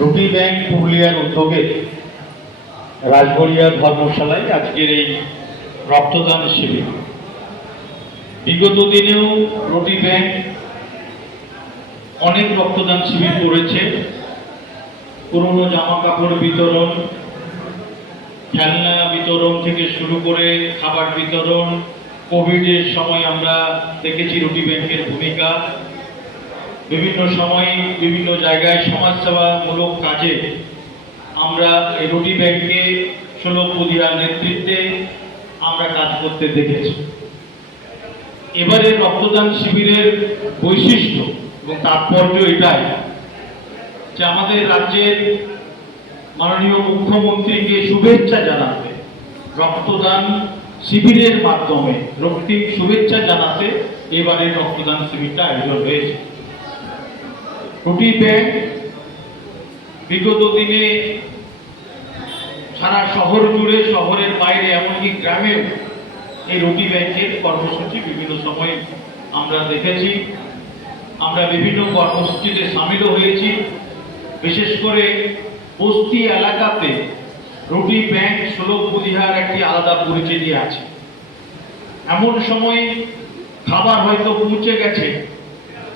রুটি ব্যাংক পুরুলিয়ার উদ্যোগে রাজগড়িয়া ধর্মশালায় আজকের এই রক্তদান শিবির। বিগত দিনেও রুটি ব্যাংক অনেক রক্তদান শিবির করেছে। পুরনো জামা কাপড় বিতরণ, খেলনা বিতরণ থেকে শুরু করে খাবার বিতরণ। কোভিডের সময় আমরা দেখেছি রুটি ব্যাংকের ভূমিকা। বিভিন্ন সময় বিভিন্ন জায়গায় সমাজসেবামূলক কাজে আমরা এই রুটি ব্যাংকে সুলভ বুধিয়ার নেতৃত্বে আমরা কাজ করতে দেখেছি। এবারে রক্তদান শিবিরের বৈশিষ্ট্য এবং তাৎপর্য এটাই যে আমাদের রাজ্যের মাননীয় মুখ্যমন্ত্রীকে শুভেচ্ছা জানাতে, রক্তদান শিবিরের মাধ্যমে রক্তিম শুভেচ্ছা জানাতে এবারে রক্তদান শিবিরটা আয়োজন হয়েছে। রুটি ব্যাংক বিগত দিনে সারা শহর জুড়ে, শহরের বাইরে, এমনকি গ্রামেও এই রুটি ব্যাংকের কর্মসূচি বিভিন্ন সময় আমরা দেখেছি। আমরা বিভিন্ন কর্মসূচিতে সামিল হয়েছি। বিশেষ করে বস্তি এলাকাতে রুটি ব্যাংক সুলভ বুধিয়ার একটি আলাদা পরিচিতি আছে। এমন সময় খাবার হয়তো পৌঁছে গেছে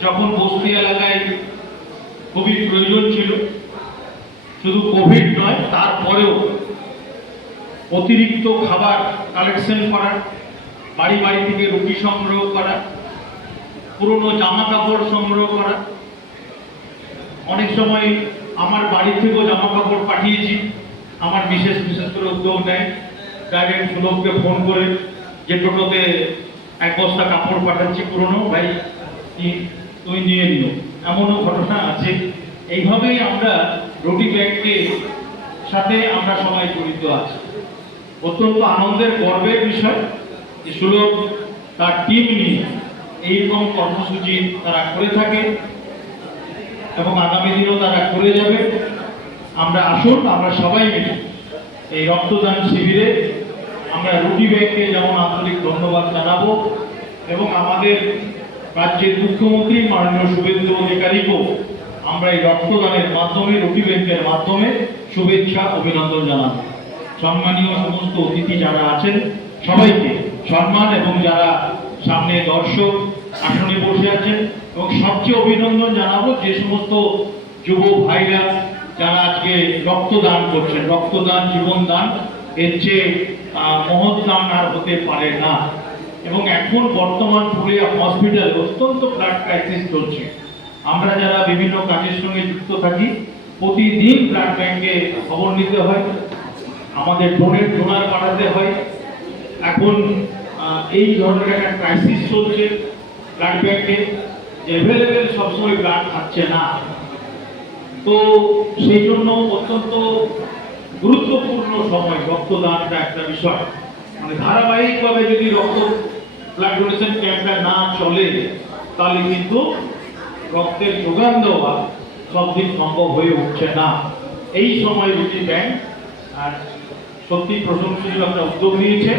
যখন বস্তি এলাকায় খুবই প্রয়োজন ছিল। শুধু কোভিড নয়, তারপরেও অতিরিক্ত খাবার কালেকশন করা, বাড়ি বাড়ি থেকে রুটি সংগ্রহ করা, পুরনো জামা কাপড় সংগ্রহ করা। অনেক সময় আমার বাড়ি থেকেও জামা কাপড় পাঠিয়েছি। আমার বিশেষ করে উদ্যোগ নেয়, ডাইরেক্ট সুলভকে ফোন করে যে টোটোতে এক বস্তা কাপড় পাঠাচ্ছি পুরনো, ভাই তুমি নিয়ে নিও, এমনও ঘটনা আছে। এইভাবেই আমরা রুটি ব্যাংকের সাথে আমরা সবাই জড়িত আছি। অত্যন্ত আনন্দের গর্বের বিষয় যে সুলভ তার টিম নিয়ে এইরকম কর্মসূচি তারা করে থাকে এবং আগামী দিনেও তারা করে যাবে। আমরা আসুন, আমরা সবাই মিলে এই রক্তদান শিবিরে আমরা রুটি ব্যাংকে যেমন আন্তরিক ধন্যবাদ জানাবো এবং আমাদের রাজ্যের মুখ্যমন্ত্রী মাননীয় শুভেন্দু অধিকারীকেও আমরা এই রক্তদানের মাধ্যমে, রুটি ব্যাংকের মাধ্যমে শুভেচ্ছা অভিনন্দন জানাবো। সম্মানীয় সমস্ত অতিথি যারা আছেন সবাইকে সম্মান, এবং যারা সামনে দর্শক আসনে বসে আছেন, এবং সবচেয়ে অভিনন্দন জানাবো যে সমস্ত যুব ভাইরা যারা আজকে রক্তদান করছেন। রক্তদান জীবনদান, এর চেয়ে মহৎ দান আর হতে পারে না। এবং এখন বর্তমান পুরুলিয়া হসপিটালে অত্যন্ত ব্লাড ক্রাইসিস চলছে। আমরা যারা বিভিন্ন কাজের সঙ্গে যুক্ত থাকি, প্রতিদিন ব্লাড ব্যাংকে খবর নিতে হয়, আমাদের ডোনার পাঠাতে হয়। এখন এই ধরনের একটা ক্রাইসিস চলছে ব্লাড ব্যাংকে, অ্যাভেলেবেল সবসময় ব্লাড থাকছে না। তো সেই জন্য অত্যন্ত গুরুত্বপূর্ণ সময় রক্তদানটা একটা বিষয়। মানে ধারাবাহিকভাবে যদি ব্লাড ডোনেশন ক্যাম্পটা না চলে তাহলে কিন্তু রক্তের যোগান দেওয়া সব দিন সম্ভব হয়ে উঠছে না। এই সময় রুটি ব্যাংক আর সত্যি প্রশংসনীয় একটা উদ্যোগ নিয়েছে।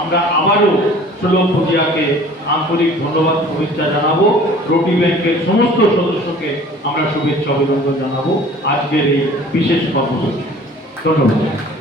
আমরা আবারও সুলভ বুধিয়াকে আন্তরিক ধন্যবাদ শুভেচ্ছা জানাবো। রুটি ব্যাংকের সমস্ত সদস্যকে আমরা শুভেচ্ছা অভিনন্দন জানাবো আজকের এই বিশেষ কর্মসূচি। ধন্যবাদ।